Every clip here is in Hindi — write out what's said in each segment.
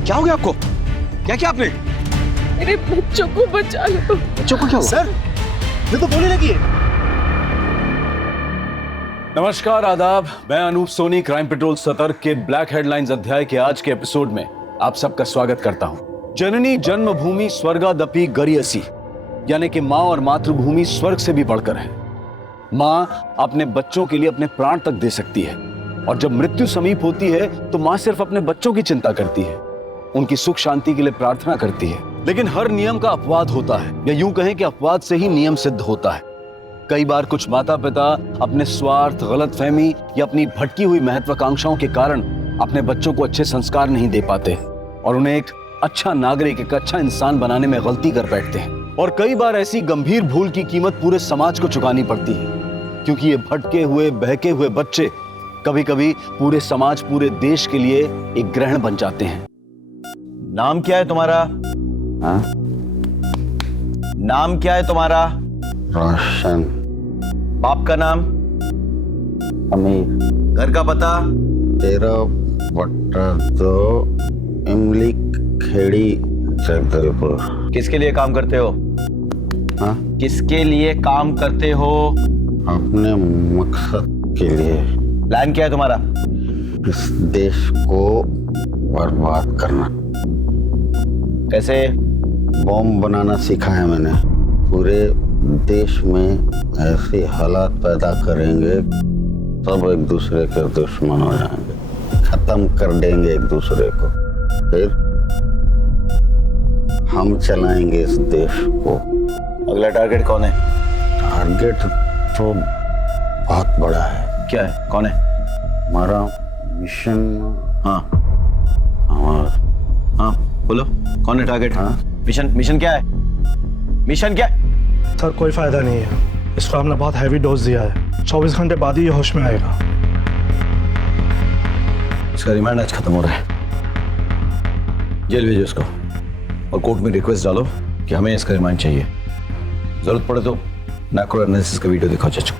क्या हो गया आपको? क्या किया आपने? मेरे बच्चों को बचा लो। बच्चों को क्या हुआ? सर, ये तो बोलने लगी है। नमस्कार, आदाब। मैं अनूप सोनी, क्राइम पेट्रोल सतर्क के ब्लैक हेडलाइंस अध्याय के आज के एपिसोड में आप सबका स्वागत करता हूं। जननी जन्मभूमि स्वर्गादपि गरियसी, यानी कि माँ और मातृभूमि स्वर्ग से भी बढ़कर है। माँ अपने बच्चों के लिए अपने प्राण तक दे सकती है, और जब मृत्यु समीप होती है तो माँ सिर्फ अपने बच्चों की चिंता करती है, उनकी सुख शांति के लिए प्रार्थना करती है। लेकिन हर नियम का अपवाद होता है, या यूं कहें कि अपवाद से ही नियम सिद्ध होता है। कई बार कुछ माता पिता अपने स्वार्थ, गलतफहमी या अपनी भटकी हुई महत्वाकांक्षाओं के कारण अपने बच्चों को अच्छे संस्कार नहीं दे पाते और उन्हें एक अच्छा नागरिक, एक अच्छा इंसान बनाने में गलती कर बैठते हैं। और कई बार ऐसी गंभीर भूल की कीमत पूरे समाज को चुकानी पड़ती है, क्योंकि ये भटके हुए, बहके हुए बच्चे कभी कभी पूरे समाज, पूरे देश के लिए एक ग्रहण बन जाते हैं। नाम क्या है तुम्हारा? हाँ? नाम क्या है तुम्हारा? रोशन। बाप का नाम? अमीर। घर का पता? 13/2 इमली खेड़ी जगदलपुर। किसके लिए काम करते हो? हाँ? किसके लिए काम करते हो? अपने मकसद के लिए। प्लान क्या है तुम्हारा? इस देश को बर्बाद करना। कैसे? बॉम्ब बनाना सीखा है मैंने। पूरे देश में ऐसे हालात पैदा करेंगे, सब एक दूसरे के दुश्मन हो जाएंगे, खत्म कर देंगे एक दूसरे को, फिर हम चलाएंगे इस देश को। अगला टारगेट कौन है? टारगेट तो बहुत बड़ा है। क्या है? कौन है? हमारा मिशन। हाँ हमारा हाँ बोलो, कौन है टारगेट? हाँ? मिशन क्या है? मिशन क्या? सर कोई फायदा नहीं है, इसको हमने बहुत हैवी डोज दिया है। 24 घंटे बाद ही ये होश में आएगा। इसका रिमांड आज खत्म हो रहा है, जेल भेजो इसको और कोर्ट में रिक्वेस्ट डालो कि हमें इसका रिमांड चाहिए। जरूरत पड़े तो मैक्रो एनालिसिस का वीडियो दिखाओ जज को।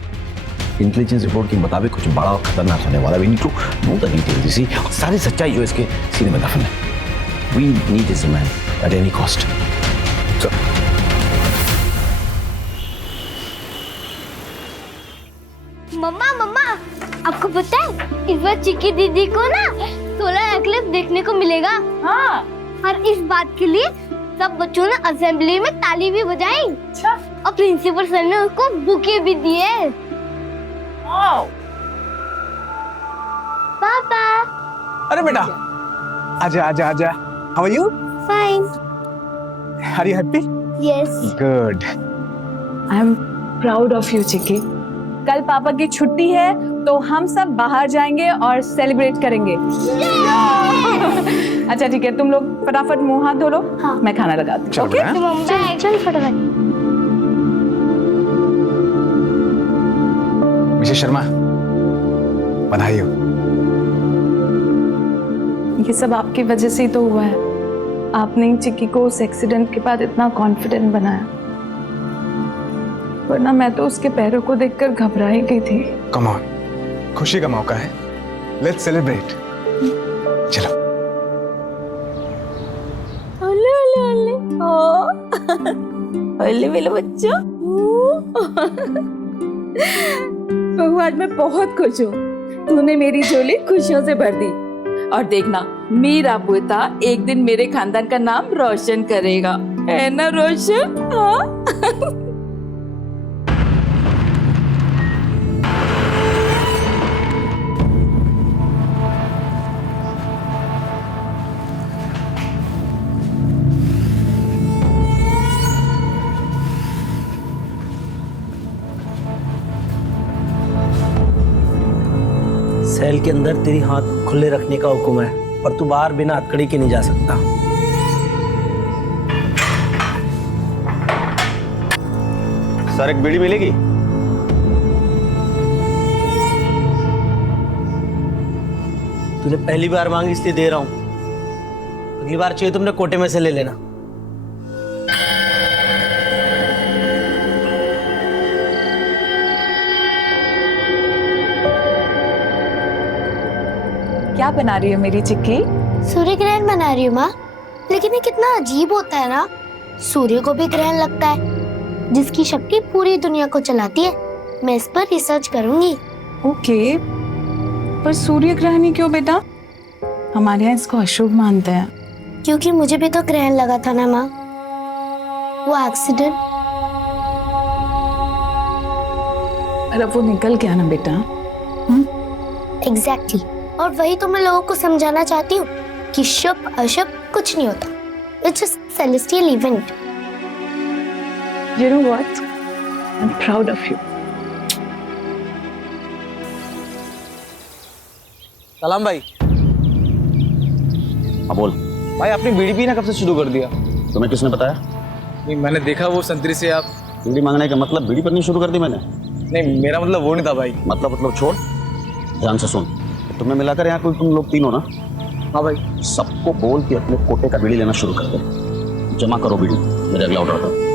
इंटेलिजेंस रिपोर्ट के मुताबिक कुछ बड़ा और खतरनाक होने वाला। We need to know the detail, this सारी सच्चाई जो इसके सीने में दफन है। We need this man at any cost. मम्मा मम्मा, आपको पता है इस बार चिक्की दीदी को ना सोलर एक्लिप्स देखने को मिलेगा। हाँ। और इस बात के लिए सब बच्चों ने असेंबली में ताली भी बजाई। अच्छा। और प्रिंसिपल सर ने उसको बुके भी दिए। पापा। अरे बेटा, आजा आजा आजा। How are you? Fine. Are you happy? Yes. Good. I am proud of you Chikki. कल पापा की छुट्टी है तो हम सब बाहर जाएंगे और सेलिब्रेट करेंगे। अच्छा ठीक है, तुम लोग फटाफट मुंह हाथ धो लो। हाँ। मैं खाना लगाती हूँ। ओके? चल फटाफट। मिसेस शर्मा, बधाई हो। ये सब आपकी वजह से ही तो हुआ है। आपने ही चिक्की को उस एक्सीडेंट के बाद इतना कॉन्फिडेंट बनाया, वरना मैं तो उसके पैरों को देखकर घबरा ही गई थी। कम ऑन, खुशी का मौका है, लेट्स सेलिब्रेट। चलो। ओले ओले ओले ओले मेरे बच्चों। भगवान, मैं बहुत खुश हूँ। तूने मेरी झोली खुशियों से भर दी। और देखना, मेरा पोता एक दिन मेरे खानदान का नाम रोशन करेगा, है ना रोशन? हाँ। सेल के अंदर तेरी हाथ खुले रखने का हुक्म है, पर तू बाहर बिना हथकड़ी के नहीं जा सकता। सर एक बीड़ी मिलेगी? तूने पहली बार मांगी इसलिए दे रहा हूं, अगली बार चाहिए तुमने कोटे में से ले लेना। क्या बना रही है मेरी चिक्की? सूर्य ग्रहण मना रही हूँ माँ, लेकिन ये कितना अजीब होता है ना। सूर्य को भी ग्रहण लगता है, जिसकी शक्ति पूरी दुनिया को चलाती है। मैं इस पर रिसर्च करूंगी। ओके, पर सूर्य ग्रहण ही क्यों बेटा? हमारे यहाँ इसको अशुभ मानते हैं। क्योंकि मुझे भी तो ग्रहण लगा था ना माँ, वो एक्सीडेंट। और अब वो निकल गया ना बेटा। एग्जैक्टली, और वही तो मैं लोगों को समझाना चाहती हूँ कि शुभ अशुभ कुछ नहीं होता। It's just celestial event. You know what? I'm proud of you. सलाम भाई। हाँ बोल। भाई आपने बीड़ी पीना कब से शुरू कर दिया? तुम्हें किसने बताया? नहीं, मैंने देखा वो संतरी से आप। बीड़ी मांगने का मतलब बीड़ी पीनी शुरू कर दी मैंने? नहीं, मेरा मतलब वो नहीं था भाई। मतलब छोड़, ध्यान से सुन। तुम्हें मिलाकर यहाँ कोई तुम लोग तीन हो ना? हाँ भाई। सबको बोल के अपने कोटे का बीड़ी लेना शुरू कर दे। जमा करो बीड़ी, मेरे अगला ऑर्डर था।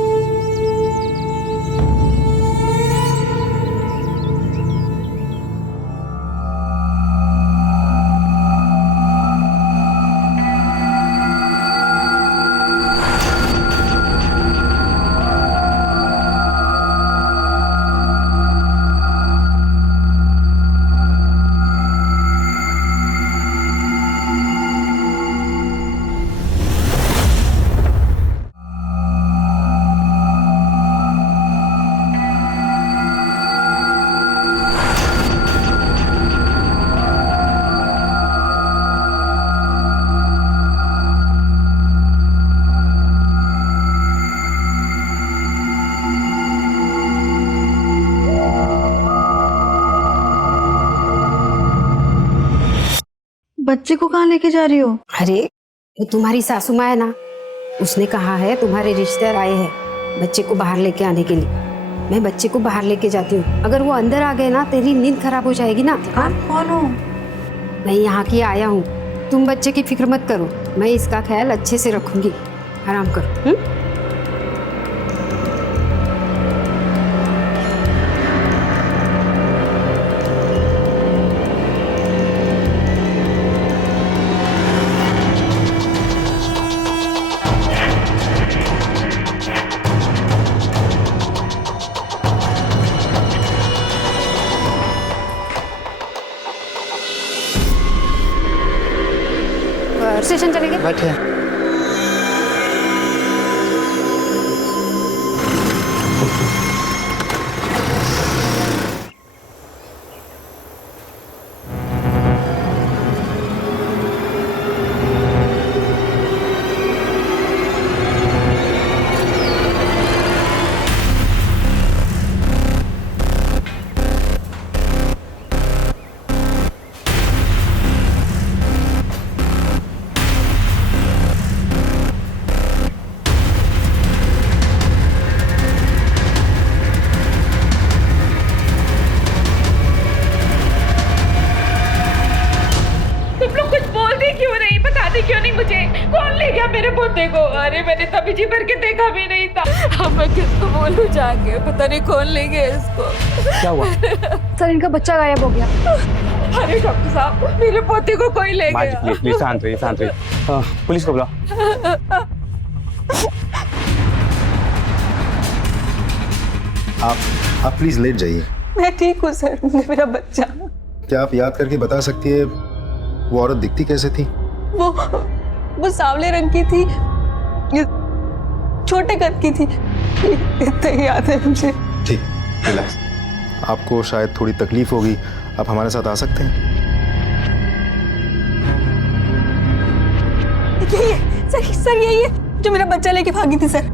बच्चे को कहाँ लेके जा रही हो? अरे वो तुम्हारी सासू माँ है ना, उसने कहा है तुम्हारे रिश्तेदार आए हैं बच्चे को बाहर लेके आने के लिए। मैं बच्चे को बाहर लेके जाती हूँ। अगर वो अंदर आ गए ना तेरी नींद खराब हो जाएगी ना। आप कौन हो? मैं यहाँ की आया हूँ, तुम बच्चे की फिक्र मत करो, मैं इसका ख्याल अच्छे से रखूंगी। आराम करो। स्टेशन चलेंगे। बैठे। क्यों नहीं? मुझे कौन ले गया मेरे पोते को? अरे मैंने तभी जी भर के देखा भी नहीं था। अब मैं किसको बोलूं जाके? पता नहीं कौन ले गया इसको। क्या हुआ? सर इनका बच्चा गायब हो गया। अरे डॉक्टर साहब, मेरे पोते को कोई ले गया। प्लीज शांत रहिए, शांत रहिए। पुलिस को बुलाओ। आप प्लीज लेट जाइए। मैं ठीक हूँ सर, मेरा बच्चा। क्या आप याद करके बता सकती है वो औरत दिखती कैसे थी? वो सांवले रंग की थी, छोटे कद की थी, इतना ही याद है मुझे। ठीक, रिलैक्स। आपको शायद थोड़ी तकलीफ होगी, आप हमारे साथ आ सकते हैं। सर यही है जो मेरा बच्चा लेके भागी थी सर।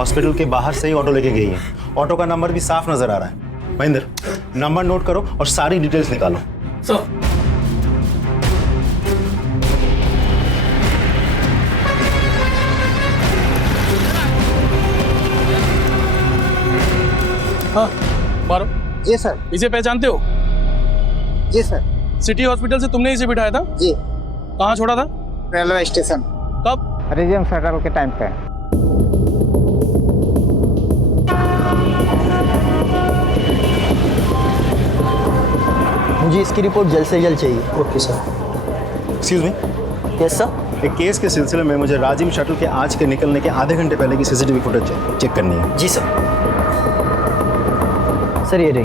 हॉस्पिटल के बाहर से ही ऑटो लेके गई है। ऑटो का नंबर भी साफ नजर आ रहा है। महेंद्र, नंबर नोट करो और सारी डिटेल्स निकालो। हाँ, मारो। जी सर। इसे पहचानते हो? जी सर। सिटी हॉस्पिटल से तुमने इसे बिठाया था? जी। कहाँ छोड़ा था? Railway station. कब? रिजर्व सर्कल के टाइम पे। मुझे इसकी रिपोर्ट जल्द से जल्द चाहिए। Okay sir. Excuse me, yes sir. एक केस के सिलसिले में मुझे राजिम शटल के आज के निकलने के आधे घंटे पहले की सीसीटीवी फुटेज चेक करनी है। जी सर। सर ये रही।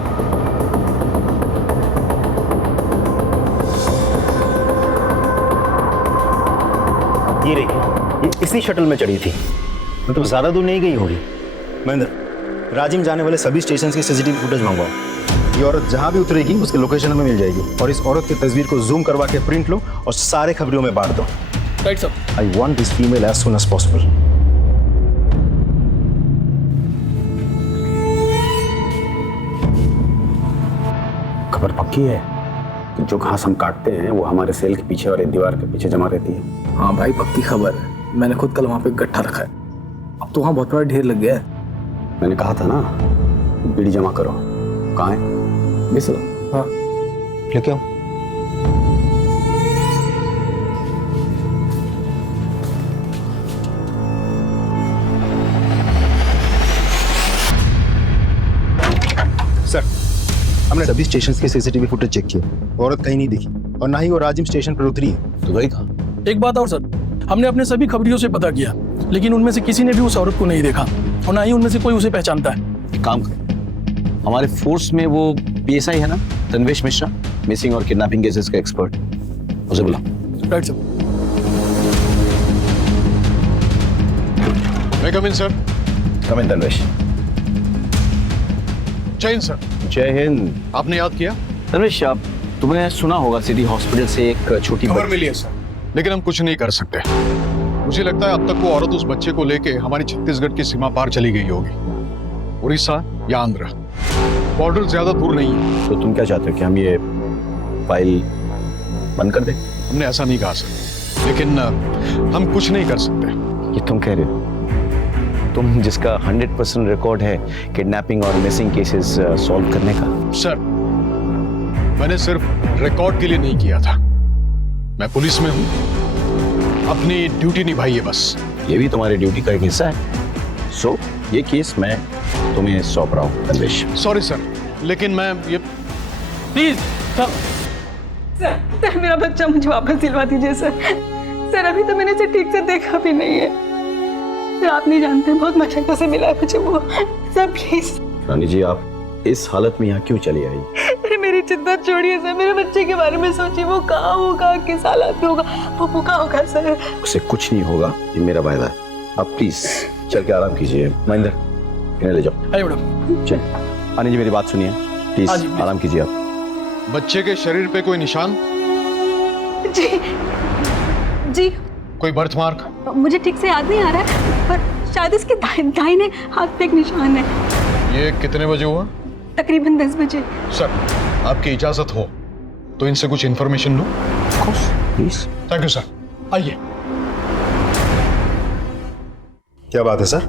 ये रही, ये इसी शटल में चढ़ी थी, मतलब ज्यादा दूर नहीं गई होगी। महेंद्र, राजिम जाने वाले सभी स्टेशन की सीसीटीवी फुटेज मंगवाओ। ये औरत जहां भी उतरेगी उसके लोकेशन में मिल जाएगी, और इस औरत की तस्वीर को जूम करवा के प्रिंट लो और सारे खबरों में बांट दो। Right sir. I want this female as soon as possible. खबर पक्की है कि जो घास हम काटते हैं वो हमारे सेल के पीछे और एक दीवार के पीछे जमा रहती है। हाँ भाई, पक्की खबर है। मैंने खुद कल वहाँ पे गट्ठा रखा है। अब तो वहाँ बहुत बड़ा ढेर लग गया है। मैंने कहा था ना, बीड़ी जमा करो। कहाँ है? मिस हाँ, लेके आओ। सर, हमने सभी स्टेशन के सीसीटीवी फुटेज चेक किए, औरत कहीं नहीं दिखी और ना ही वो राजिम स्टेशन पर उतरी है। तो गई कहाँ? एक बात और सर, हमने अपने सभी खबरियों से पता किया, लेकिन उनमें से किसी ने भी उस औरत को नहीं देखा और ना ही उनमें से कोई उसे पहचानता है। एक काम करो, हमारे फोर्स में वो पीएसआई है ना, तन्वेश मिश्रा, मिसिंग और किडनैपिंग केसेस का एक्सपर्ट, उसे बुला। Right sir. मैं कम इन सर। कम इन तन्वेश। जय हिंद सर। जय हिंद। आपने याद किया? तन्वेश, आप तुमने सुना होगा सिटी हॉस्पिटल से एक छोटी खबर मिली है सर, लेकिन हम कुछ नहीं कर सकते। मुझे लगता है अब तक वो औरत उस बच्चे को लेके हमारी छत्तीसगढ़ की सीमा पार चली गई होगी, उड़ीसा या आंध्र। बॉर्डर ज्यादा दूर नहीं है। तो तुम क्या चाहते हो कि हम ये फाइल बंद कर दें? हमने ऐसा नहीं कहा सर, लेकिन हम कुछ नहीं कर सकते। ये तुम कह रहे हो? तुम जिसका 100% रिकॉर्ड है किडनैपिंग और मिसिंग केसेस सॉल्व करने का। सर, मैंने सिर्फ रिकॉर्ड के लिए नहीं किया था। मैं पुलिस में हूं, अपनी ड्यूटी निभाई है बस। ये भी तुम्हारी ड्यूटी का एक हिस्सा है। सो ये केस मैं तुम्हें सौंप रहा हूँ तन्वेश। सॉरी सर, लेकिन मैं ये प्लीज सर, मेरा बच्चा मुझे वापस दिलवा दीजिए सर। सर, अभी तो मैंने इसे ठीक से देखा भी नहीं है सर। आप नहीं जानते, बहुत मशक्कत से मिला है मुझे वो। Sir please. रानी जी, आप इस हालत में यहाँ क्यों चली आई? अरे मेरी चिंता छोड़िए सर, मेरे बच्चे के बारे में सोचिए। वो कहाँ होगा, किस हालत में होगा, वो भूखा होगा सर। उसे कुछ नहीं होगा, ये मेरा वायदा है। आप प्लीज चल के आराम कीजिए। महेंद्र, इन्हें ले जाओ। आइए मैडम। चल रानी जी, मेरी बात सुनिए प्लीज, आराम कीजिए आप। बच्चे के शरीर पे कोई निशान? जी जी, कोई बर्थ मार्क? मुझे ठीक से याद नहीं आ रहा है, पर शायद इसके दाहिने हाथ पे एक निशान है। ये कितने बजे हुआ? तकरीबन 10 बजे। सर, आपकी इजाजत हो तो इनसे कुछ information low. Please. Thank you sir. आइए। क्या बात है sir?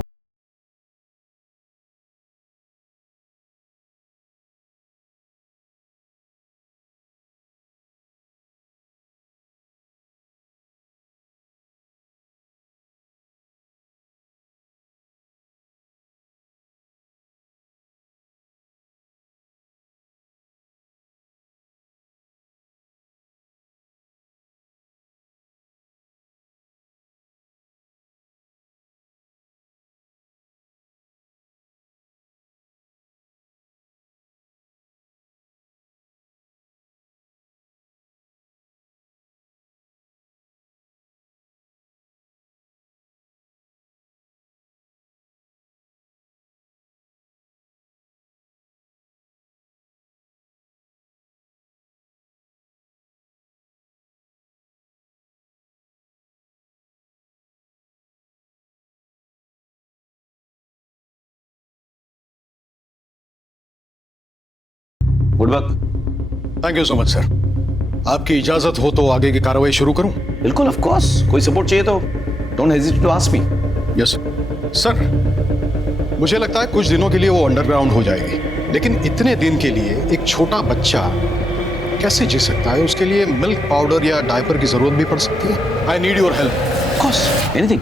Good work. Thank you so much sir. आपकी इजाजत हो तो आगे की कार्रवाई शुरू करूं? बिल्कुल, ऑफ कोर्स। कोई सपोर्ट चाहिए तो don't hesitate to ask me. Yes sir. मुझे लगता है कुछ दिनों के लिए वो अंडरग्राउंड हो जाएगी, लेकिन इतने दिन के लिए एक छोटा बच्चा कैसे जी सकता है? उसके लिए मिल्क पाउडर या डायपर की जरूरत भी पड़ सकती है। I need your help. Of course, anything.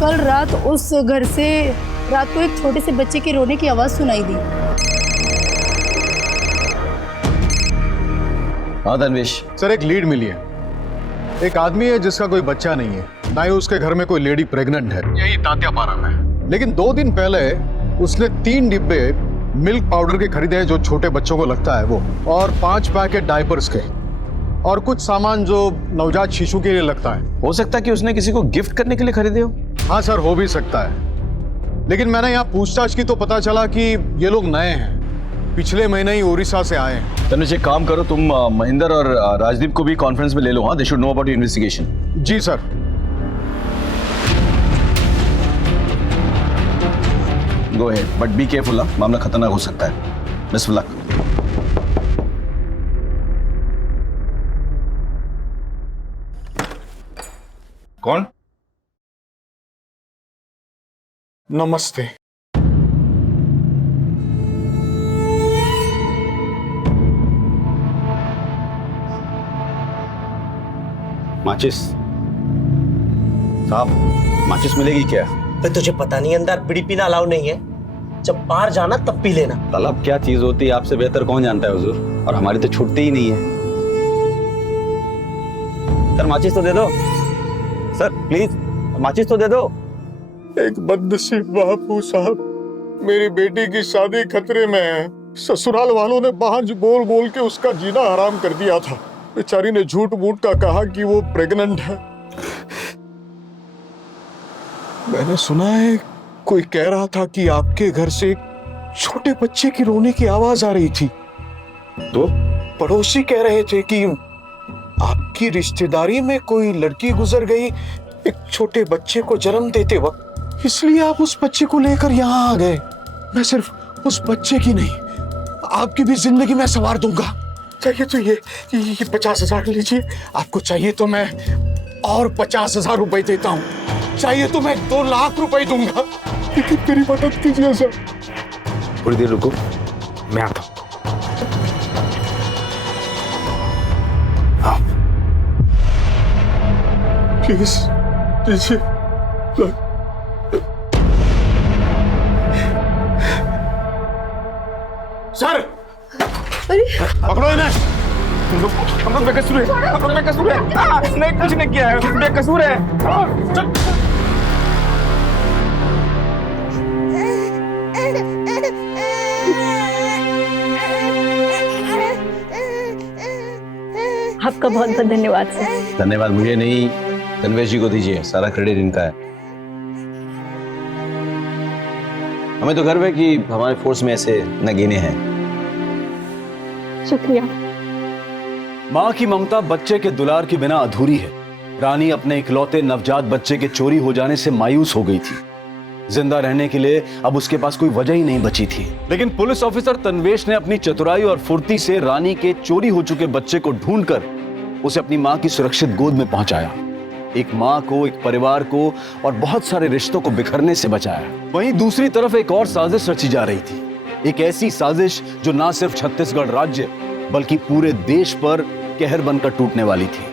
कल रात उस घर से रात को एक छोटे से बच्चे के रोने की आवाज सुनाई दी। हाँ तन्वेश। सर एक लीड मिली है। एक आदमी है जिसका कोई बच्चा नहीं है, ना ही उसके घर में कोई लेडी प्रेग्नेंट है, यही तात्यापारा में। लेकिन 2 दिन पहले उसने 3 डिब्बे मिल्क पाउडर के खरीदे हैं जो छोटे बच्चों को लगता है वो, और 5 पैकेट डायपर्स के, और कुछ सामान जो नवजात शिशु के लिए लगता है। हो सकता है कि उसने किसी को गिफ्ट करने के लिए खरीदे हो। हाँ सर, हो भी सकता है, लेकिन मैंने यहाँ पूछताछ की तो पता चला कि ये लोग नए हैं, पिछले महीने ही उड़ीसा से आए हैं। तनुज एक काम करो, तुम महेंद्र और राजदीप को भी कॉन्फ्रेंस में ले लो। हाँ, they should know about your investigation. जी sir. Go ahead, but be careful. मामला खतरनाक हो सकता है। Best of luck. कौन? नमस्ते। माचिस साहब, माचिस मिलेगी क्या? तो तुझे पता नहीं अंदर बीड़ी पीना अलाउ नहीं है, जब बाहर जाना तब पी लेना। तलब क्या चीज होती है आपसे बेहतर कौन जानता है हुजूर, और हमारी तो छुट्टी ही नहीं है। सर माचिस तो दे दो सर, प्लीज माचिस तो दे दो। एक बदनसीब बापू साहब, मेरी बेटी की शादी खतरे में है। ससुराल वालों ने बांझ बोल बोल के उसका जीना हराम कर दिया था। बेचारी ने झूठ मूठ का कहा कि वो प्रेग्नेंट है। मैंने सुना है कोई कह रहा था कि आपके घर से छोटे बच्चे की रोने की आवाज आ रही थी, तो पड़ोसी कह रहे थे कि आपकी रिश्तेदारी में कोई लड़की गुजर गई एक छोटे बच्चे को जन्म देते वक्त, इसलिए आप उस बच्चे को लेकर यहाँ आ गए। मैं सिर्फ उस बच्चे की नहीं, आपकी भी जिंदगी में संवार दूंगा। चाहिए तो ये 50,000 लीजिए, आपको चाहिए तो मैं और 50,000 रुपए देता हूँ, चाहिए तो मैं 2 लाख रुपए दूंगा, लेकिन मेरी मदद कीजिए सर। थोड़ी देर रुको, मैं आता हूँ। प्लीज लीजिए। सर पकड़ो इन्हें। हम लोग बेकसूर है, हम लोग बेकसूर है। नहीं, कुछ नहीं किया है, बेकसूर है। चल। आपका बहुत बहुत धन्यवाद सर। धन्यवाद मुझे नहीं, तन्वेश जी को दीजिए, सारा क्रेडिट इनका है। हमें तो गर्व है कि हमारे फोर्स में ऐसे नगीने हैं। शुक्रिया। माँ की ममता बच्चे के दुलार के बिना अधूरी है। रानी अपने इकलौते नवजात बच्चे के चोरी हो जाने से मायूस हो गई थी। जिंदा रहने के लिए अब उसके पास कोई वजह ही नहीं बची थी। लेकिन पुलिस ऑफिसर तन्वेश ने अपनी चतुराई और फुर्ती से रानी के चोरी हो चुके बच्चे को ढूंढकर उसे अपनी माँ की सुरक्षित गोद में पहुंचाया। एक माँ को, एक परिवार को और बहुत सारे रिश्तों को बिखरने से बचाया। वहीं दूसरी तरफ एक और साजिश रची जा रही थी, एक ऐसी साजिश जो ना सिर्फ छत्तीसगढ़ राज्य बल्कि पूरे देश पर कहर बनकर टूटने वाली थी।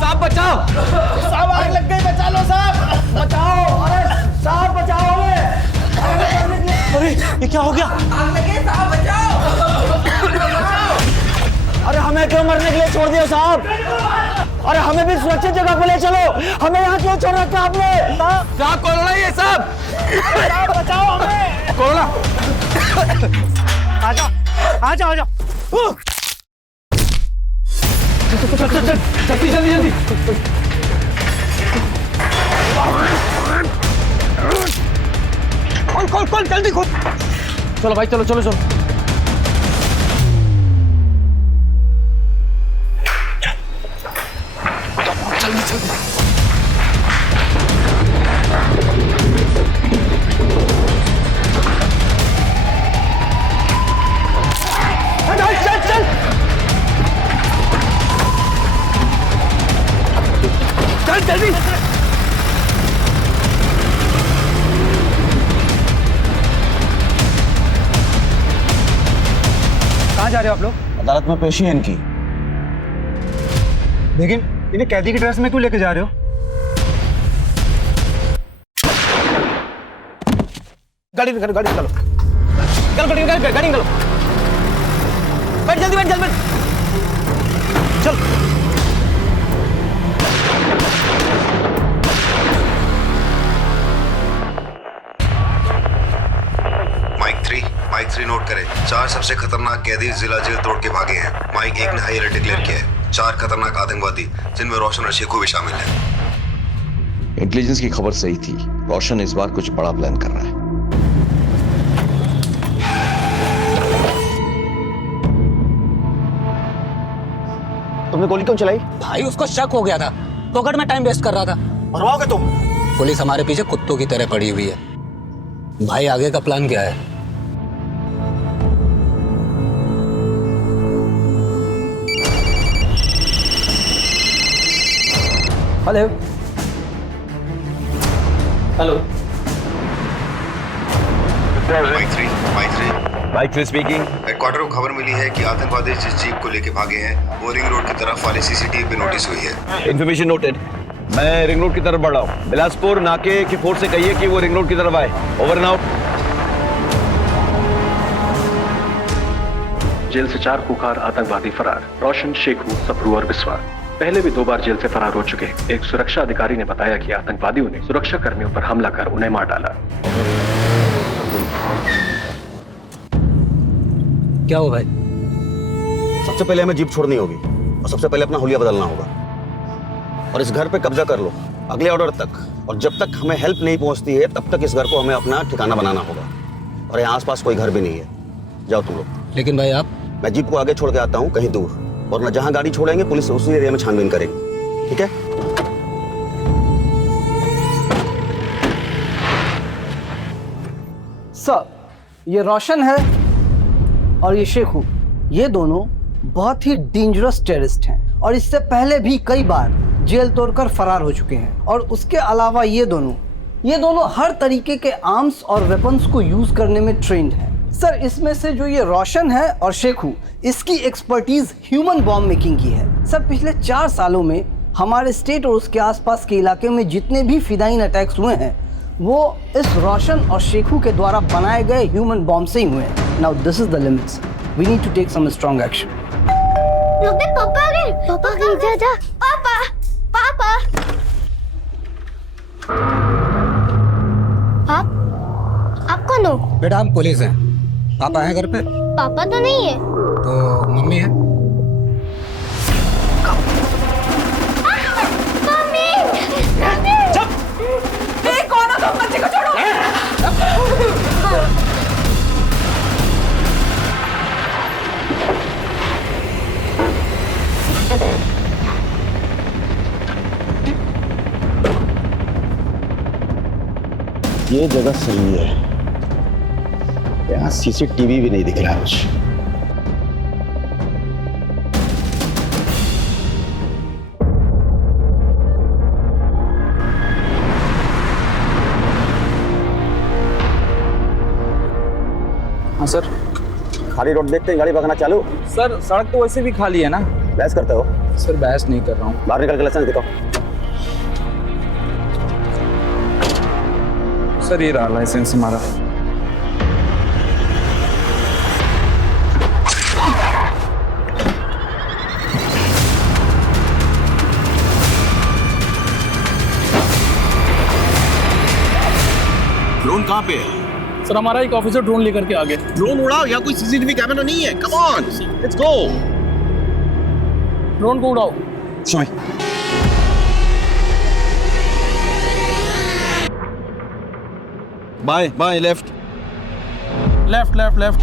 साहब बचाओ, साहब आग लग गई, बचा लो साहब, बचाओ। अरे साहब बचाओ हमें। अरे ये क्या हो गया? आग लगी साहब, बचाओ। अरे हमें क्यों मरने के लिए छोड़ दिया साहब? अरे हमें भी सुरक्षित जगह पे ले चलो, हमें यहाँ क्यों छोड़ रखा आपने? साहब कोरोना ये सब, साहब बचाओ हमें। कोरोना आ जाओ, आ जाओ, आ जाओ। चल चल चल, जल्दी जल्दी जल्दी। खोल खोल खोल, जल्दी खोल। चलो भाई, चलो चलो चलो। जल्दी जल्दी। जल्दी। कहाँ जा रहे हो आप लोग? अदालत में पेशी है इनकी। लेकिन इन्हें कैदी की ड्रेस में क्यों लेके जा रहे हो? गाड़ी निकालो, गाड़ी निकालो, गाड़ी निकालो। बैठ जल्दी, बैठ जल्दी, चल। माइक 3 नोट करें। 4 सबसे खतरनाक कैदी जिला जेल तोड़ के भागे हैं। माइक 1 ने हाई अलर्ट डिक्लेयर किया है। 4 खतरनाक आतंकवादी जिनमें रोशन और शेखू भी शामिल है। इंटेलिजेंस की खबर सही थी, रोशन इस बार कुछ बड़ा प्लान कर रहा है। तुमने गोली क्यों चलाई? भाई उसको शक हो गया था, पॉकेट में टाइम वेस्ट कर रहा था। मरवाओगे तुम? पुलिस हमारे पीछे कुत्तों की तरह पड़ी हुई है। भाई आगे का प्लान क्या है? Hello hello, Mike 3 speaking. Headquarter को खबर मिली है कि आतंकवादी जिस जीप को लेके भागे हैं वो रिंग रोड की तरफ वाले सीसीटीवी पे नोटिस हुई है। Information noted. मैं रिंग रोड की तरफ बढ़ रहा हूँ। बिलासपुर नाके की फोर्स से कहिए कि वो रिंग रोड की तरफ आए। Over and out. जेल से 4 कुख्यात आतंकवादी फरार, रोशन, शेखू, सप्रू और बिस्वा। पहले भी 2 बार जेल से फरार हो चुके हैं। एक सुरक्षा अधिकारी ने बताया कि आतंकवादियों ने सुरक्षा कर्मियों पर हमला कर उन्हें मार डाला। क्या हो भाई? सबसे पहले हमें जीप छोड़नी होगी और सबसे पहले अपना हुलिया बदलना होगा और इस घर पे कब्जा कर लो अगले ऑर्डर तक। और जब तक हमें हेल्प नहीं पहुंचती है तब तक इस घर को हमें अपना ठिकाना बनाना होगा। और यहाँ आसपास कोई घर भी नहीं है। जाओ तुम लोग। लेकिन भाई आप? मैं जीप को आगे छोड़ के आता हूँ कहीं दूर, और मैं जहाँ गाड़ी छोड़ेंगे पुलिस उसी एरिया में छानबीन करेगी। ठीक है? सर, ये रोशन है और ये शेखू। ये दोनों बहुत ही डेंजरस टेररिस्ट हैं और इससे पहले भी कई बार जेल तोड़कर फरार हो चुके हैं। और उसके अलावा ये दोनों हर तरीके के आर्म्स और वेपन्स को यूज करने में ट्रेंड हैं। सर, इसमें से जो ये रोशन है और शेखू, इसकी एक्सपर्टीज ह्यूमन बॉम्ब मेकिंग की है। सर, पिछले 4 सालों में हमारे स्टेट और उसके आसपास के इलाके में जितने भी फिदाइन अटैक्स हुए हैं वो इस रोशन और शेखू के द्वारा बनाए गए ह्यूमन बॉम्ब से ही हुए हैं। Now this is the limits. We need to take some strong action. लोग देख, पापा आ गए। पापा आ गए। जा पापा, पापा। आप कौन हो? बेटा हम पुलिस हैं। पापा है घर पे? पापा तो नहीं है। तो मम्मी है? कौन हो तुम? बच्चे को छोड़ो। ये जगह सही है, यहाँ सीसीटीवी भी नहीं दिख रहा कुछ। हाँ सर। खाली रोड देखते हैं गाड़ी भगाना चालू? सर सड़क तो वैसे भी खाली है ना। बहस करते हो? सर बहस नहीं कर रहा हूँ। बाहर निकल के लाइसेंस दिखाओ। सर ये रहा लाइसेंस हमारा। ड्रोन कहाँ पे है? सर हमारा एक ऑफिसर ड्रोन लेकर के आ गए। ड्रोन उड़ाओ, या कोई सीसीटीवी कैमरा नहीं है। कम ऑन, लेट्स गो। ड्रोन को उड़ाओ। समय by left left left left.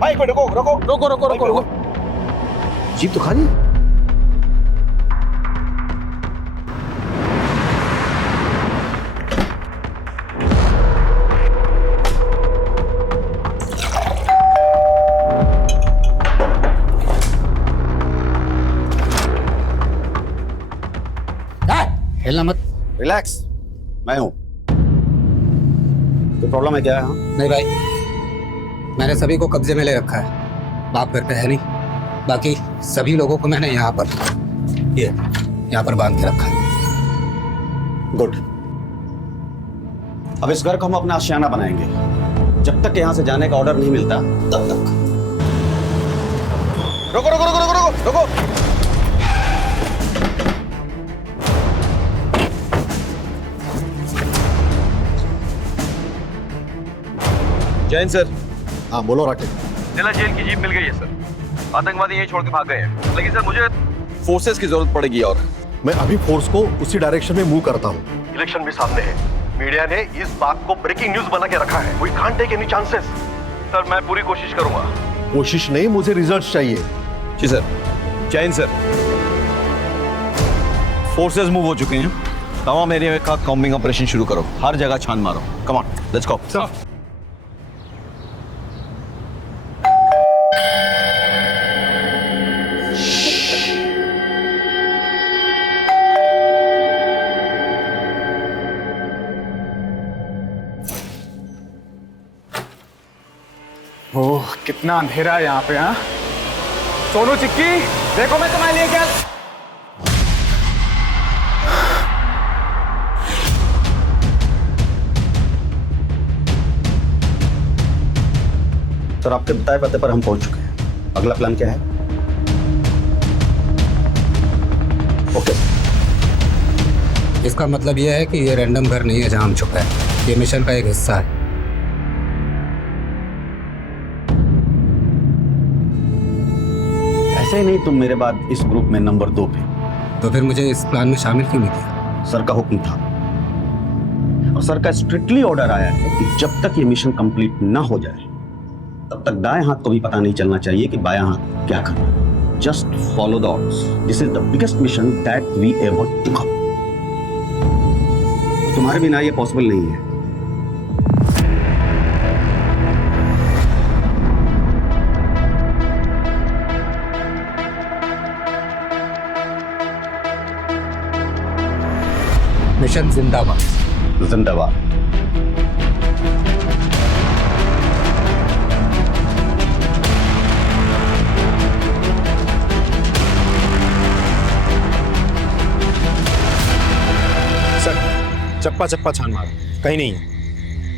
भाई रुको रुको रुको रुको रुको रुको। जीप तो खाली। हिलना मत। रिलैक्स, मैं हूं। कोई प्रॉब्लम है क्या यहाँ? नहीं भाई, मैंने सभी को कब्जे में ले रखा है। बाप घर पे है नहीं, बाकी सभी लोगों को मैंने यहाँ पर बांध के रखा है। गुड। अब इस घर को हम अपना आशियाना बनाएंगे। जब तक यहाँ से जाने का ऑर्डर नहीं मिलता तब तक। रुको रुको रुको रुको रुको रुको। जैन सर। हाँ बोलो राकेश। जिला जेल की जीप मिल गई है सर। आतंकवादी यहीं छोड़ के भाग गए हैं, लेकिन सर मुझे फोर्सेस की जरूरत पड़ेगी और मैं अभी फोर्स को उसी डायरेक्शन में मूव करता हूँ। इलेक्शन भी सामने है। मीडिया ने इस बात को ब्रेकिंग न्यूज बना के रखा है। We can't take any chances. Sir मैं पूरी कोशिश करूंगा। कोशिश नहीं, मुझे रिजल्ट्स चाहिए। जी sir. Jain sir, forces move हो चुके हैं। तमाम एरिया का कॉम्बिंग ऑपरेशन शुरू करो। हर जगह छान मारो। Come on, let's go. Sir. Oh कितना अंधेरा है यहाँ पे। हाँ सोनू चिक्की, देखो मैं तुम्हारे लिए क्या। सर आपके बताए पते पर हम पहुंच चुके हैं। अगला प्लान क्या है? ओके। इसका मतलब यह है कि ये रैंडम घर नहीं है जहां हम छुपे हैं। ये मिशन का एक हिस्सा है। ऐसे ही नहीं तुम मेरे बाद इस ग्रुप में नंबर 2 पे। तो फिर मुझे इस प्लान में शामिल क्यों नहीं किया? सर का हुक्म था और सर का स्ट्रिक्टली ऑर्डर आया है कि जब तक ये मिशन कंप्लीट ना हो जाए तब तक दाएं हाथ को भी पता नहीं चलना चाहिए कि बायां हाथ क्या कर रहा है। Just follow the orders. This is the biggest mission that we ever took up. तुम्हारे बिना ये पॉसिबल नहीं है। मिशन जिंदाबाद। जिंदाबाद। सर चप्पा चप्पा छान मारा, कहीं नहीं है।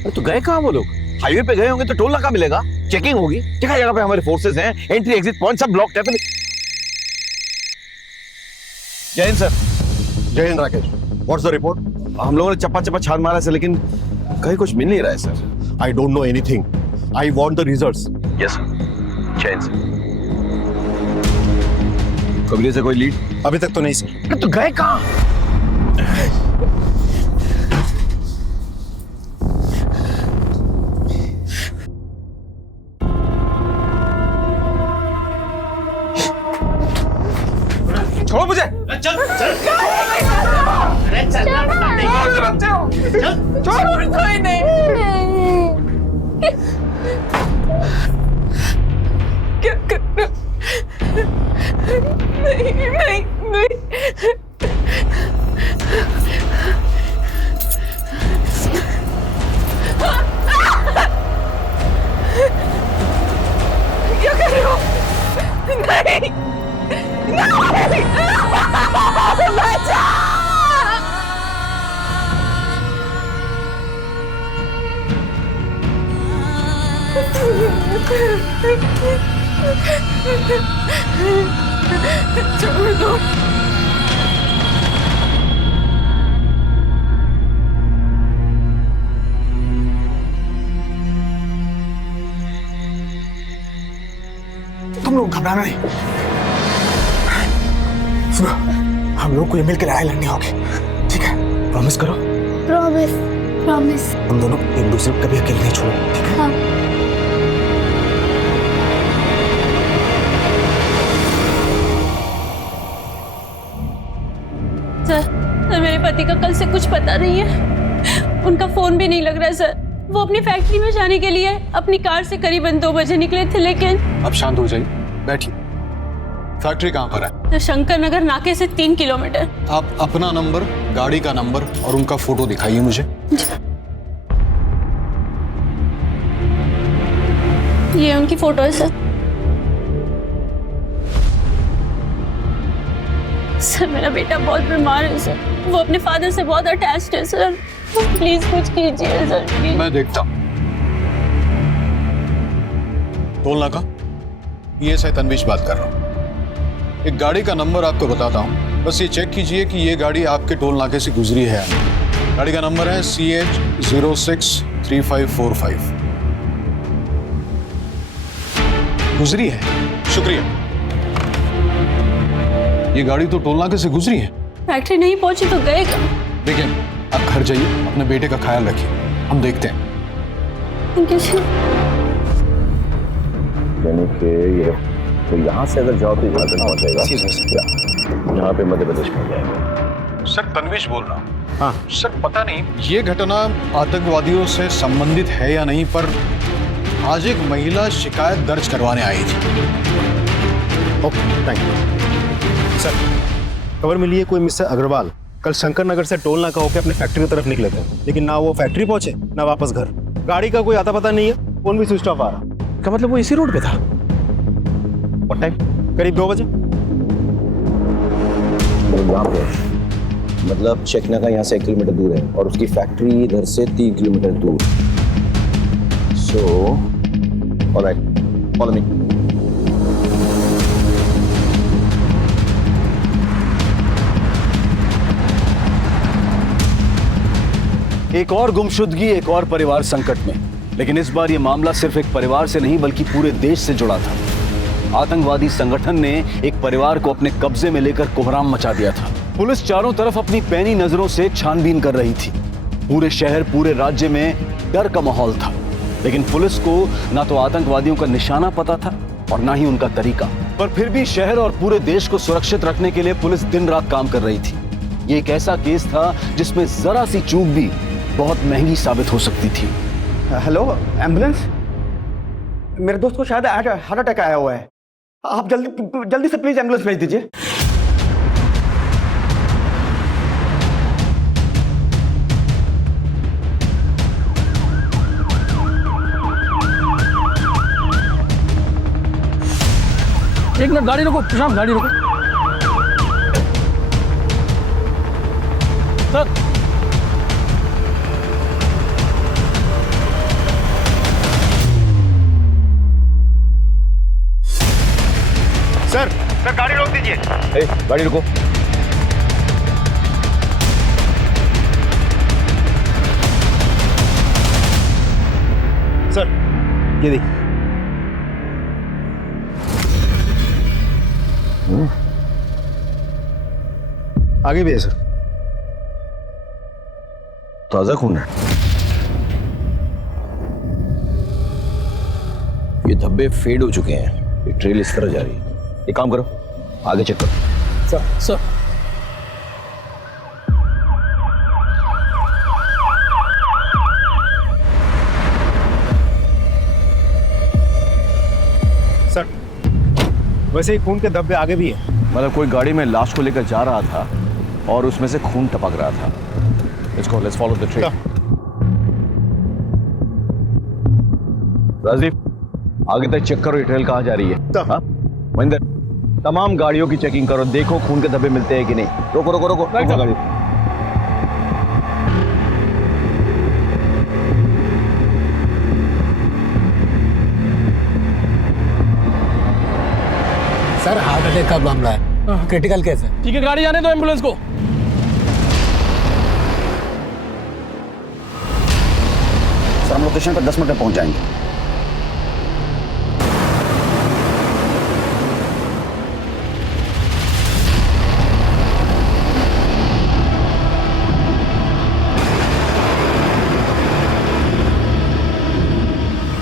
अरे तो गए कहाँ वो लोग? हाईवे पे गए होंगे तो टोल नाका मिलेगा, चेकिंग होगी। जगह जगह पे हमारे फोर्सेस हैं, एंट्री एग्जिट पॉइंट सब ब्लॉक है। जय हिंद सर। जय Hind Rakesh. What's the report? हम लोगों ने चप्पा चप्पा छान मारा है सर, लेकिन कहीं कुछ मिल नहीं रहा है sir. I don't know anything. I want the results. Yes sir. जय हिंद सर। कबीले से कोई लीड? अभी तक तो नहीं सर। तो गए कहाँ? छोड़ो मुझे। चल चल कोई नहीं। क्या करना? नहीं नहीं नहीं। क्या कर रहे हो? नहीं नहीं। बचा। छोड़ दो। तुम लोग घबराना नहीं। सुनो, हम लोग को ये मिलकर लड़ाई लड़नी होगी, ठीक है? प्रॉमिस करो। Promise promise. हम दोनों एक दूसरे को कभी अकेले नहीं छोड़ो, ठीक है? हाँ। सर, मेरे पति का कल से कुछ पता नहीं है। उनका फोन भी नहीं लग रहा है सर। वो अपनी फैक्ट्री में जाने के लिए अपनी कार से करीबन 2 बजे निकले थे, लेकिन अब शांत हो जाइए, बैठिए। फैक्ट्री कहाँ पर है? शंकर नगर नाके से 3 किलोमीटर। आप अपना नंबर, गाड़ी का नंबर और उनका फोटो दिखाइए मुझे। ये उनकी फोटो है सर। सर मेरा बेटा बहुत बीमार है सर, वो अपने फादर से बहुत अटैच्ड है सर, प्लीज कुछ कीजिए सर प्लीज। मैं देखता हूँ। टोल नाका, ये से तनवीश बात कर रहा हूँ। एक गाड़ी का नंबर आपको बताता हूँ, बस ये चेक कीजिए कि ये गाड़ी आपके टोल नाके से गुजरी है। गाड़ी का नंबर है CH063545। गुजरी है, शुक्रिया। ये गाड़ी तो टोल नाके से गुजरी है। फैक्ट्री नहीं पहुंची तो गए कहाँ? देखिए, आप घर जाइए, अपने बेटे का ख्याल रखिए, हम देखते हैं। यानी कि ये तो यहाँ से अगर जाओ तो यहाँ पे पहुँच जाएगा, यहाँ पे मध्य प्रदेश पहुँच जाएगा। सर तनवीश बोल रहा हूँ। हाँ सर, पता नहीं ये घटना आतंकवादियों से संबंधित है या नहीं, पर आज एक महिला शिकायत दर्ज करवाने आई थी। Okay, thank you sir. खबर मिली है कोई मिस्टर अग्रवाल कल शंकर नगर से टोल नाका होकर अपनी फैक्ट्री की तरफ निकले थे, लेकिन ना वो फैक्ट्री पहुंचे ना वापस घर। गाड़ी का कोई आता पता नहीं है, फोन भी स्विच ऑफ आ रहा। क्या मतलब वो इसी रोड पे था? What time? करीब 2 बजे। यहाँ पे मतलब चेकनाका यहाँ से 1 किलोमीटर दूर है और उसकी फैक्ट्री इधर से 3 किलोमीटर दूर। So alright, follow me. एक और गुमशुदगी, एक और परिवार संकट में। लेकिन इस बार यह मामला सिर्फ एक परिवार से नहीं बल्कि पूरे देश से जुड़ा था। आतंकवादी संगठन ने एक परिवार को अपने कब्जे में लेकर कोहराम मचा दिया था। पुलिस चारों तरफ अपनी पैनी नजरों से छानबीन कर रही थी। पूरे शहर, पूरे राज्य में डर का माहौल था। लेकिन पुलिस को ना तो आतंकवादियों का निशाना पता था और ना ही उनका तरीका। पर फिर भी शहर और पूरे देश को सुरक्षित रखने के लिए पुलिस दिन रात काम कर रही थी। ये एक ऐसा केस था जिसमें जरा सी चूक भी बहुत महंगी साबित हो सकती थी। Hello, ambulance? मेरे दोस्त को शायद हार्ट अटैक आया हुआ है, आप जल्दी से प्लीज एम्बुलेंस भेज दीजिए। एक मिनट, गाड़ी रोको प्रशांत, गाड़ी रोको। सर सर गाड़ी रोक दीजिए। गाड़ी रुको। सर ये देखिए। आगे भी है सर। ताजा खून है। ये धब्बे फेड हो चुके हैं। ये ट्रेल इस तरह जा रही है। एक काम करो, आगे चेक करो। सर सर वैसे ही खून के धब्बे आगे भी है। मतलब कोई गाड़ी में लाश को लेकर जा रहा था और उसमें से खून टपक रहा था। Let's follow the trail. Rajdeep, आगे तक चेक करो ये ट्रेल कहाँ जा रही है। हाँ? महेंद्र, तमाम गाड़ियों की चेकिंग करो, देखो खून के धब्बे मिलते हैं कि नहीं। रोको रोको रोको, रोको गाड़ी। सर हार्ट अटैक का मामला है, क्रिटिकल केस है। ठीक है, गाड़ी आने दो एम्बुलेंस को। सर हम लोकेशन पर 10 मिनट में पहुंच जाएंगे।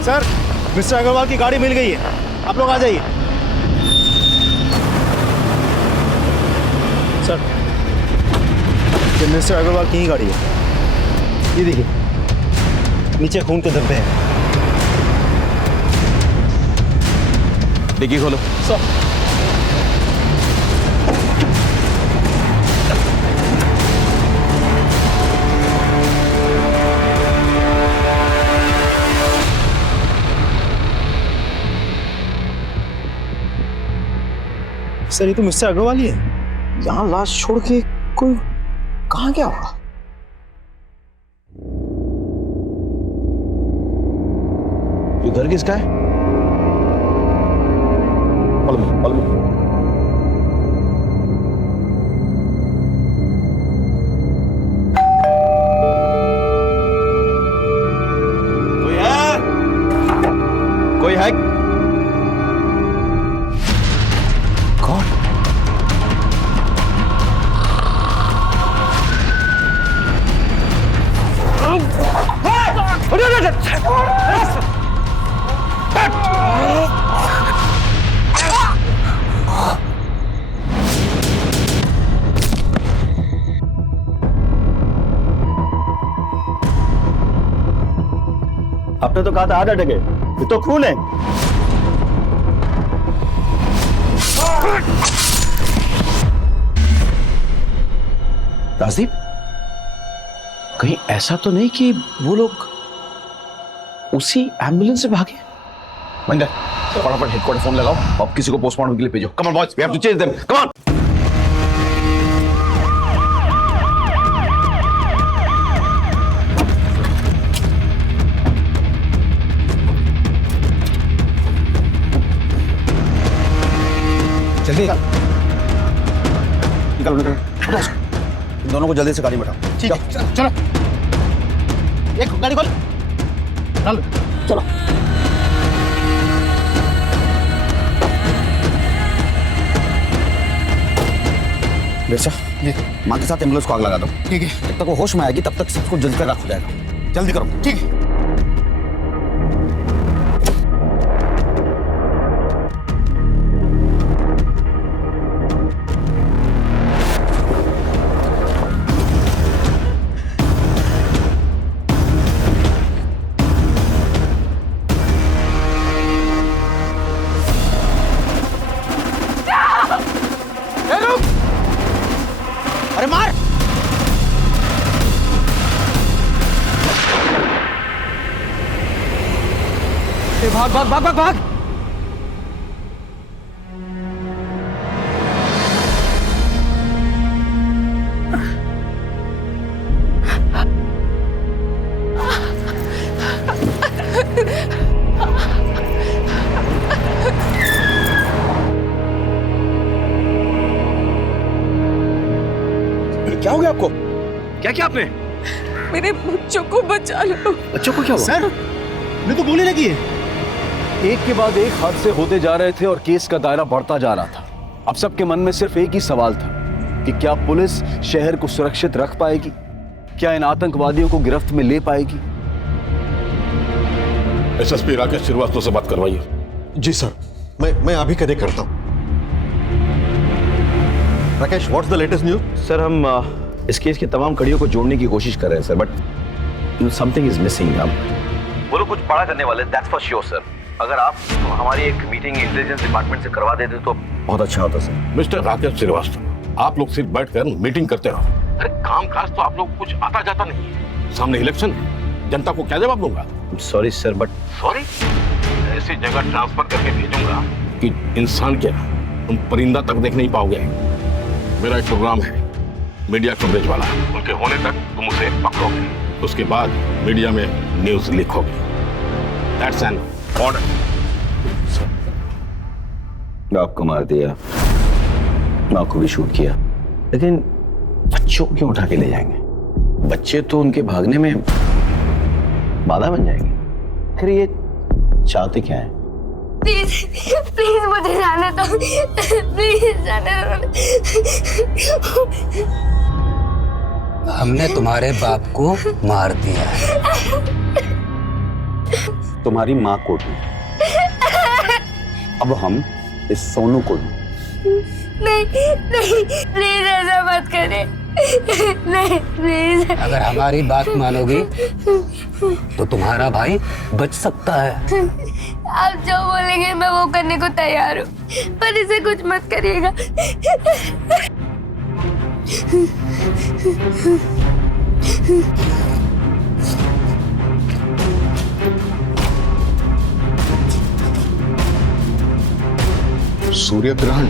सर मिस्टर अग्रवाल की गाड़ी मिल गई है, आप लोग आ जाइए। सर ये मिस्टर अग्रवाल की ही गाड़ी है। ये देखिए, नीचे खून के धब्बे हैं। डिग्गी खोलो। सर सर ये तो मुझसे आगे वाली है। यहाँ लाश छोड़ के कोई कहाँ गया होगा? ये घर किसका है? follow me. कोई है? कौन? आपने तो कहा था 8 अटके, ये तो खून है। राजदीप, कहीं ऐसा तो नहीं कि वो लोग उसी एम्बुलेंस से भागे? मंडर, फटाफट हेडक्वार्टर फोन लगाओ और किसी को पोस्टमार्टम के लिए भेजो। Come on boys, we have to chase them. Come on. जल्दी निकलो निकलो, इन दोनों को जल्दी से गाड़ी में बैठाओ। ठीक है, चलो एक गाड़ी खोल, चलो चलो। बेटा, माँ के साथ एम्बुलेंस को आग लगा दो। ठीक है। जब तक वो होश में आएगी तब तक सबको जल्दी से राख हो जाएगा। जल्दी करो। ठीक है। अरे मार! भाग भाग भाग भाग भाग! क्या हो गया आपको? क्या किया आपने? मेरे बच्चों को बचा लो। बच्चों को क्या हुआ? सर, मैं तो गोली लगी है। एक के बाद एक हादसे होते जा रहे थे और केस का दायरा बढ़ता जा रहा था। अब सबके मन में सिर्फ एक ही सवाल था कि क्या पुलिस शहर को सुरक्षित रख पाएगी? क्या इन आतंकवादियों को गिरफ्त में ले पाएगी? एसएसपी राकेश श्रीवास्तव से बात करवाइए। जी सर, मैं अभी कनेक्ट करता हूं। Rakesh, what's the latest news? Sir, हम इस केस की तमाम कड़ियों को जोड़ने की कोशिश कर रहे हैं sir, but something is missing. हम वो लोग कुछ बड़ा करने वाले, दैट्स फॉर श्योर सर। अगर आप हमारी एक मीटिंग इंटेलिजेंस डिपार्टमेंट से करवा देते तो बहुत अच्छा होता सर। मिस्टर राकेश श्रीवास्तव, आप लोग सिर्फ बैठकर मीटिंग करते रहो। अरे काम काज तो आप लोग कुछ आता जाता नहीं है। सामने इलेक्शन है, जनता को क्या जवाब दूंगा? Sorry sir, but sorry? ऐसी जगह ट्रांसफर करके भेजूंगा कि इंसान क्या तुम परिंदा तक देख नहीं पाओगे। मेरा एक प्रोग्राम है मीडिया कवरेज वाला, उनके होने तक तुम उसे पकड़ोगे, उसके बाद मीडिया में न्यूज लीक होगी। That's an order. आपको मार दिया, माँ को भी शूट किया, लेकिन बच्चों को क्यों उठा के ले जाएंगे? बच्चे तो उनके भागने में बाधा बन जाएंगे। फिर ये चाहते क्या है? प्लीज प्लीज मुझे जाने दो, प्लीज जाने दो। हमने तुम्हारे बाप को मार दिया है। तुम्हारी माँ को भी, अब हम इस सोनू को भी। नहीं नहीं, प्लीज ऐसा मत करें, नहीं प्लीज। अगर हमारी बात मानोगी तो तुम्हारा भाई बच सकता है। आप जो बोलेंगे मैं वो करने को तैयार हूँ, पर इसे कुछ मत करिएगा। सूर्य ग्रहण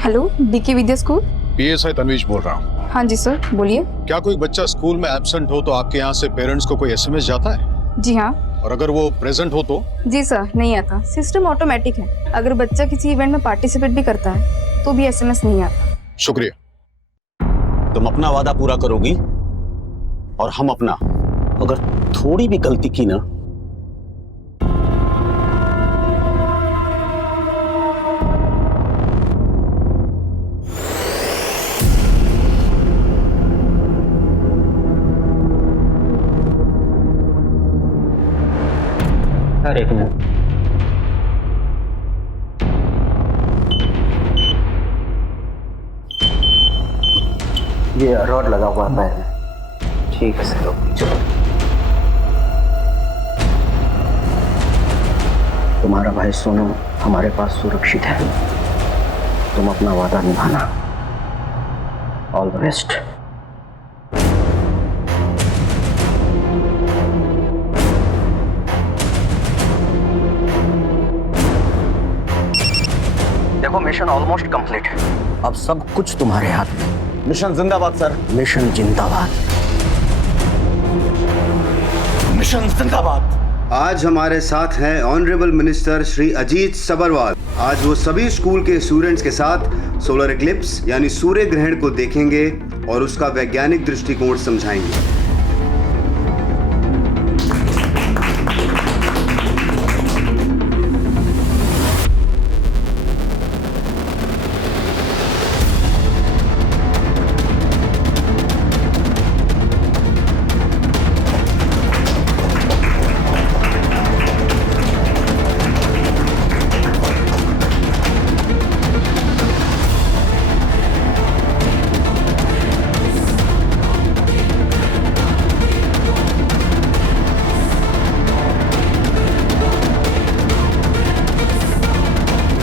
हेलो, डीके विद्या स्कूल। पीएसआई तन्वीज बोल रहा हूँ। हाँ जी सर, बोलिए। क्या कोई बच्चा स्कूल में एब्सेंट हो तो आपके यहाँ से पेरेंट्स को कोई एसएमएस जाता है? जी हाँ। और अगर वो प्रेजेंट हो तो? जी सर, नहीं आता। सिस्टम ऑटोमेटिक है। अगर बच्चा किसी इवेंट में पार्टिसिपेट भी करता है तो भी एसएमएस नहीं आता। शुक्रिया। तुम अपना वादा पूरा करोगी और हम अपना। अगर थोड़ी भी गलती की ना एक मिनट। ये रॉड लगा हुआ है पैर में। ठीक है सर, चलो। तुम्हारा भाई सोनू हमारे पास सुरक्षित है। तुम अपना वादा निभाना। All the best. देखो, मिशन ऑलमोस्ट कंप्लीट है। अब सब कुछ तुम्हारे हाथ में। मिशन जिंदाबाद सर। मिशन जिंदाबाद। मिशन जिंदाबाद। आज हमारे साथ हैं ऑनरेबल मिनिस्टर श्री अजीत सबरवाल। आज वो सभी स्कूल के स्टूडेंट्स के साथ सोलर इक्लिप्स यानी सूर्य ग्रहण को देखेंगे और उसका वैज्ञानिक दृष्टिकोण समझाएंगे।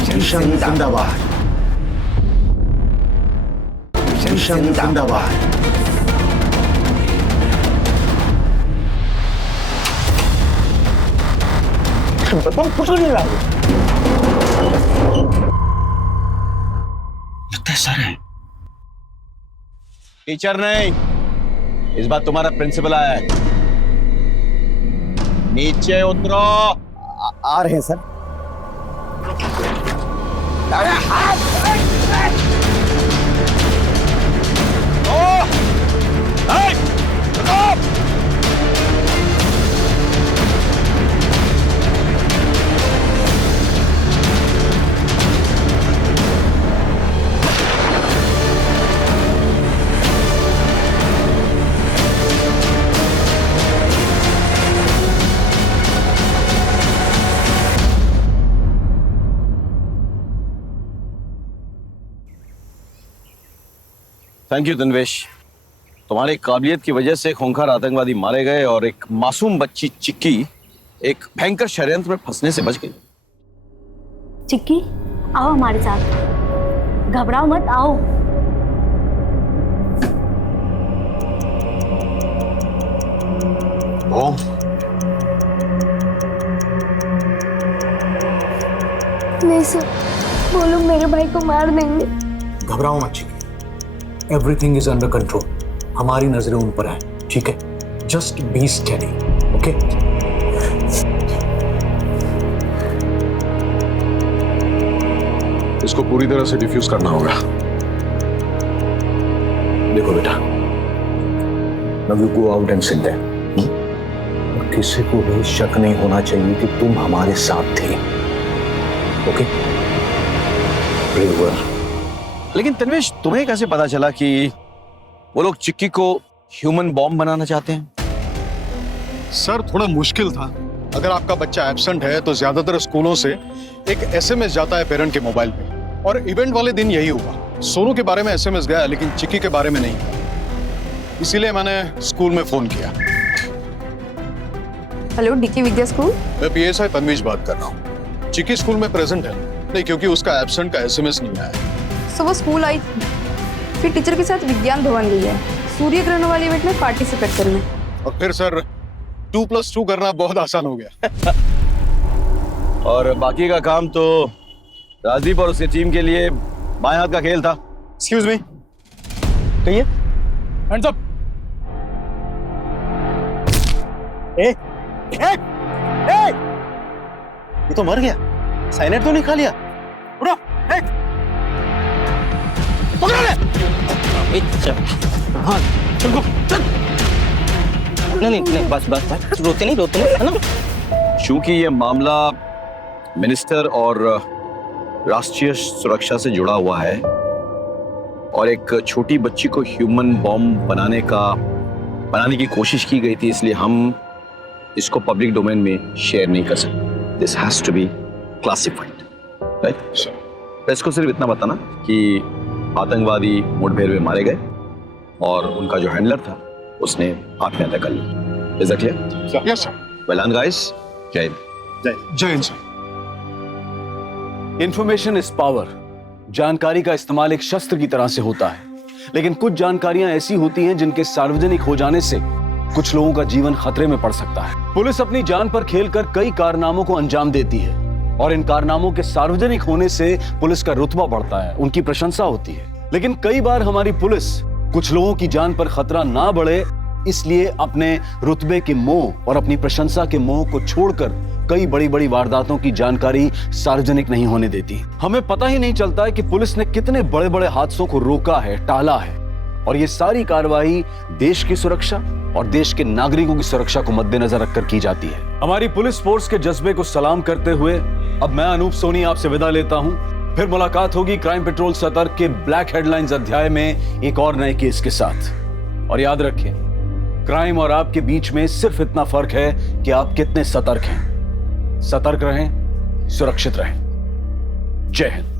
मिशन जिंदाबाद। मिशन जिंदाबाद। कुछ नहीं रहा। लगता है सर है। टीचर नहीं, इस बार तुम्हारा प्रिंसिपल आया है। नीचे उतरो। आ रहे हैं सर। अरे हाथ! Thank you Tanvesh. तुम्हारी काबिलियत की वजह से खूंखार आतंकवादी मारे गए और एक मासूम बच्ची चिक्की एक भयंकर षड्यंत्र में फंसने से बच गई। चिक्की, आओ हमारे साथ। घबराओ मत, आओ। नहीं सर, वो लोग मेरे भाई को मार देंगे। घबराओ मत Chikki. Everything is under control. हमारी नजरें उन पर है, ठीक है? Just be steady, okay? इसको पूरी तरह से डिफ्यूज करना होगा। देखो बेटा, now you go out and sit there. और किसी को भी शक नहीं होना चाहिए कि तुम हमारे साथ थे, ओके? लेकिन तन्वेश, तुम्हें कैसे पता चला कि वो लोग चिक्की को ह्यूमन बॉम्ब बनाना चाहते हैं? सर, थोड़ा मुश्किल था। अगर आपका बच्चा एब्सेंट है तो ज्यादातर स्कूलों से एक एसएमएस जाता है पेरेंट के मोबाइल पे, और इवेंट वाले दिन यही हुआ। सोनू के बारे में एसएमएस गया लेकिन चिक्की के बारे में नहीं। इसीलिए मैंने स्कूल में फोन किया। हेलो, डीके विद्या स्कूल। मैं पीएसआई तन्वीज बात कर रहा हूँ। चिक्की स्कूल में प्रेजेंट है नहीं, क्योंकि उसका एब्सेंट का एसएमएस नहीं आया। सुबह स्कूल आई थी, फिर टीचर के साथ विज्ञान भवन गई है सूर्य ग्रहण वाले इवेंट में पार्टिसिपेट करने। और फिर सर 2+2 करना बहुत आसान हो गया। और बाकी का काम तो राजदीप और उसकी टीम के लिए बाएं हाथ का खेल था। एक्सक्यूज मी, कहिए। Hands up. ए, ए, ए, ये तो मर गया, साइनेट तो नहीं खा लिया। उठो, ए, पकड़ो ले। हाँ, चल गो, चल। नहीं, बस रोते नहीं, है ना? चूंकि ये मामला मिनिस्टर और राष्ट्रीय सुरक्षा से जुड़ा हुआ है और एक छोटी बच्ची को ह्यूमन बॉम्ब बनाने की कोशिश की गई थी, इसलिए हम इसको पब्लिक डोमेन में शेयर नहीं कर सकते। This has to be classified, right? Press को सिर्फ इतना बताना कि आतंकवादी मुठभेड़ में मारे गए और उनका जो हैंडलर था उसने आत्महत्या कर ली। Is that clear? Yes sir. Well done guys. Jai Hind. Jai Hind sir. Information is power. जानकारी का इस्तेमाल एक शस्त्र की तरह से होता है, लेकिन कुछ जानकारियां ऐसी होती हैं जिनके सार्वजनिक हो जाने से कुछ लोगों का जीवन खतरे में पड़ सकता है। पुलिस अपनी जान पर खेलकर कई कारनामों को अंजाम देती है और इन कारनामों के सार्वजनिक होने से पुलिस का रुतबा बढ़ता है, उनकी प्रशंसा होती है। लेकिन कई बार हमारी पुलिस कुछ लोगों की जान पर खतरा ना बढ़े इसलिए अपने रुतबे के मोह और अपनी प्रशंसा के मोह को छोड़कर कई बड़ी बड़ी वारदातों की जानकारी सार्वजनिक नहीं होने देती। हमें पता ही नहीं चलता है कि पुलिस ने कितने बड़े बड़े हादसों को रोका है, टाला है, और ये सारी कार्रवाई देश की सुरक्षा और देश के नागरिकों की सुरक्षा को मद्देनजर रखकर की जाती है। हमारी पुलिस फोर्स के जज्बे को सलाम करते हुए अब मैं अनूप सोनी आपसे विदा लेता हूं। फिर मुलाकात होगी क्राइम पेट्रोल सतर्क के ब्लैक हेडलाइंस अध्याय में एक और नए केस के साथ। और याद रखें, क्राइम और आपके बीच में सिर्फ इतना फर्क है कि आप कितने सतर्क हैं। सतर्क रहें, सुरक्षित रहें। जय हिंद।